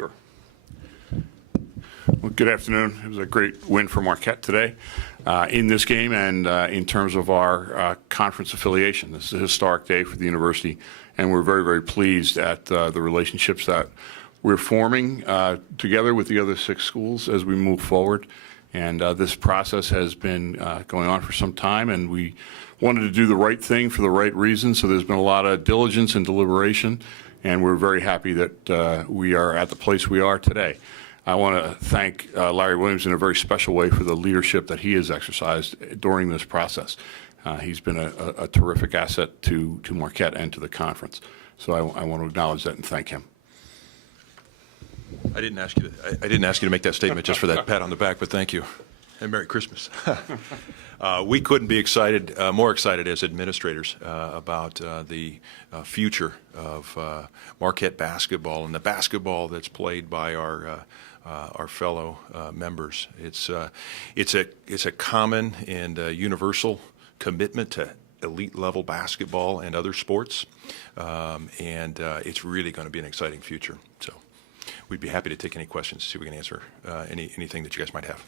Sure. Well, good afternoon. It was a great win for Marquette today in this game and in terms of our conference affiliation. This is a historic day for the university, and we're very, very pleased at the relationships that we're forming together with the other 6 schools as we move forward. And this process has been going on for some time, and we wanted to do the right thing for the right reason. So there's been a lot of diligence and deliberation, and we're very happy that we are at the place we are today. I want to thank Larry Williams in a very special way for the leadership that he has exercised during this process. He's been a terrific asset to Marquette and to the conference. So I want to acknowledge that and thank him. I didn't ask you to make that statement just for that pat on the back, but thank you. And Merry Christmas. We couldn't be more excited as administrators about the future of Marquette basketball and the basketball that's played by our fellow members. It's a common and universal commitment to elite level basketball and other sports, and it's really going to be an exciting future. So we'd be happy to take any questions, see if we can answer anything that you guys might have.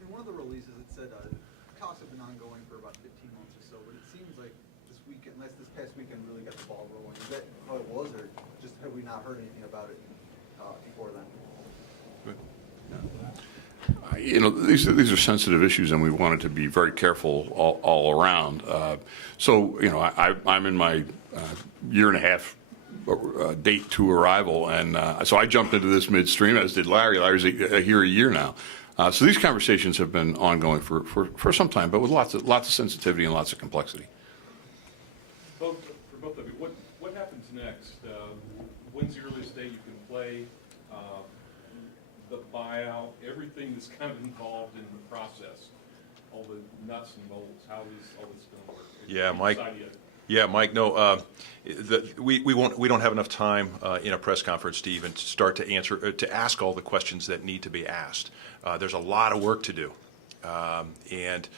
In one of the releases, it said talks have been ongoing for about 15 months or so, but it seems like this past weekend really got the ball rolling. Is that how it was, or just have we not heard anything about it before then? You know, these are sensitive issues, and we wanted to be very careful all around. So, you know, I'm in my year and a half date to arrival, and so I jumped into this midstream, as did Larry. Larry's here a year now. So these conversations have been ongoing for some time, but with lots of sensitivity and lots of complexity. For both of you, what happens next? When's the earliest day you can play? The buyout, everything that's kind of involved in the process, all the nuts and bolts. How is all this going to work? Yeah, Mike. Yeah, Mike. No, we don't have enough time in a press conference to even start to ask all the questions that need to be asked. There's a lot of work to do, and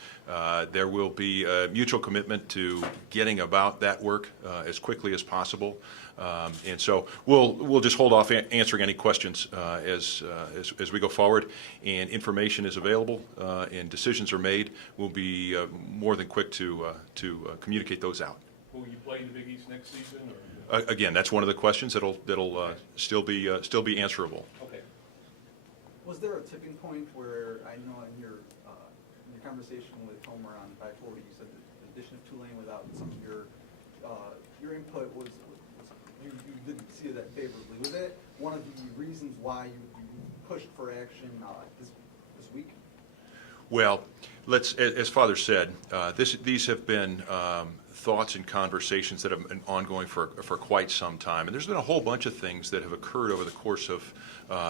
there will be a mutual commitment to getting about that work as quickly as possible. And so we'll just hold off answering any questions as we go forward, and information is available and decisions are made. We'll be more than quick to communicate those out. Will you play in the Big East next season? Or? Again, that's one of the questions that'll still be answerable. Okay. Was there a tipping point where, I know in your conversation with Homer on 540, you said that the addition of Tulane without some of your input was you didn't see that favorably. Was that one of the reasons why you pushed for action this week? Well, as Father said, these have been thoughts and conversations that have been ongoing for quite some time. And there's been a whole bunch of things that have occurred over the course of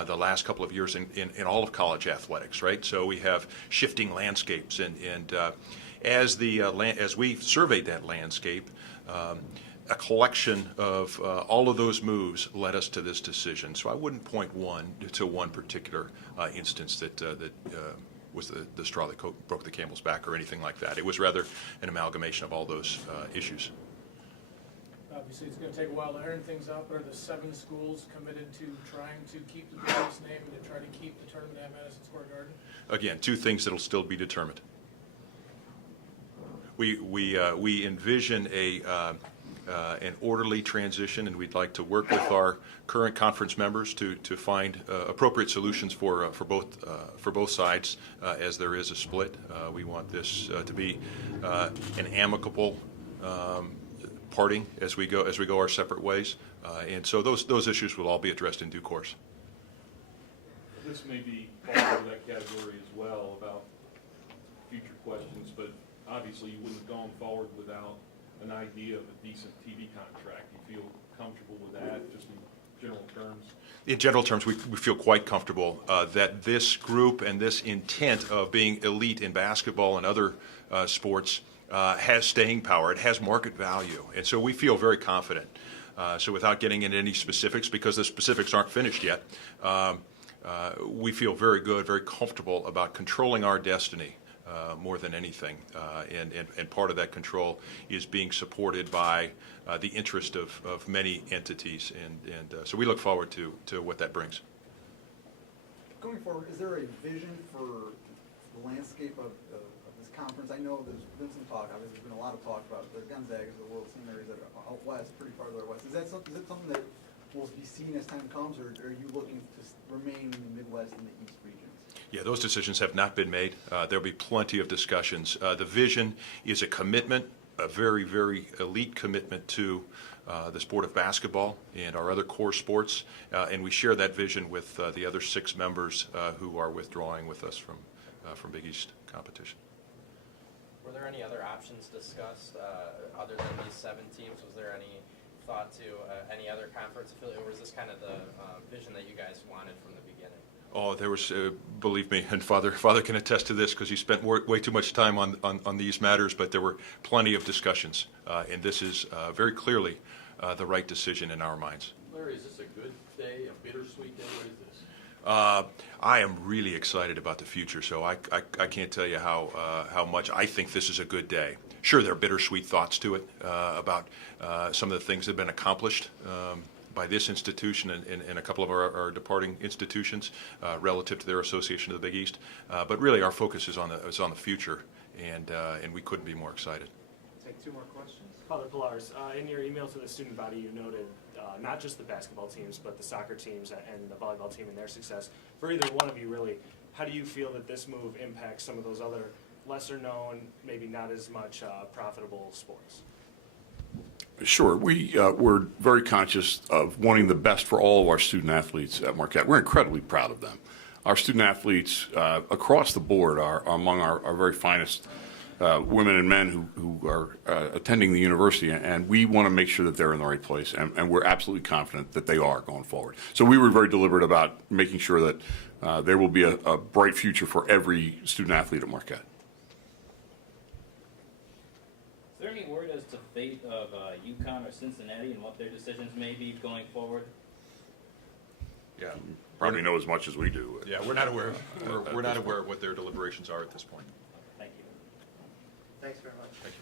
the last couple of years in all of college athletics, right? So we have shifting landscapes, and as we surveyed that landscape, a collection of all of those moves led us to this decision. So I wouldn't point to one particular instance that was the straw that broke the camel's back or anything like that. It was rather an amalgamation of all those issues. Obviously, it's going to take a while to iron things out, but are the 7 schools committed to trying to keep the Big East name and to try to keep the tournament at Madison Square Garden? Again, 2 things that'll still be determined. We envision an orderly transition, and we'd like to work with our current conference members to find appropriate solutions for both sides as there is a split. We want this to be an amicable parting as we go our separate ways, and so those issues will all be addressed in due course. This may be part of that category as well about future questions, but obviously you wouldn't have gone forward without an idea of a decent TV contract. You feel comfortable with that, just in general terms? In general terms, we feel quite comfortable that this group and this intent of being elite in basketball and other sports has staying power. It has market value. And so we feel very confident. So without getting into any specifics, because the specifics aren't finished yet, we feel very good, very comfortable about controlling our destiny more than anything. And part of that control is being supported by the interest of many entities. And so we look forward to what that brings. Going forward, is there a vision for the landscape of this conference? I know there's been some talk, obviously there's been a lot of talk about the Gonzagas of the world, some areas that are out west, pretty farther west. Is it something that will be seen as time comes, or are you looking to remain in the Midwest and the East regions? Yeah, those decisions have not been made. There'll be plenty of discussions. The vision is a commitment, a very, very elite commitment to the sport of basketball and our other core sports, and we share that vision with the other 6 members who are withdrawing with us from Big East competition. Were there any other options discussed other than these 7 teams? Was there any thought to any other conference affiliate, or was this kind of the vision that you guys wanted from the beginning? Oh, there was, believe me, and Father can attest to this because he spent way too much time on these matters, but there were plenty of discussions, and this is very clearly the right decision in our minds. Larry, is this a good day, a bittersweet day? What is this? I am really excited about the future, so I can't tell you how much I think this is a good day. Sure, there are bittersweet thoughts to it about some of the things that have been accomplished by this institution and a couple of our departing institutions relative to their association to the Big East. But really, our focus is on the future, and we couldn't be more excited. Take 2 more questions. Father Pilarz, in your email to the student body, you noted not just the basketball teams, but the soccer teams and the volleyball team and their success. For either one of you, really, how do you feel that this move impacts some of those other lesser-known, maybe not as much profitable sports? Sure. We're very conscious of wanting the best for all of our student athletes at Marquette. We're incredibly proud of them. Our student athletes across the board are among our very finest women and men who are attending the university, and we want to make sure that they're in the right place, and we're absolutely confident that they are going forward. So we were very deliberate about making sure that there will be a bright future for every student athlete at Marquette. Is there any word as to fate of UConn or Cincinnati and what their decisions may be going forward? Yeah, Probably know as much as we do. Yeah, we're not aware of what their deliberations are at this point. Thank you. Thanks very much. Thank you.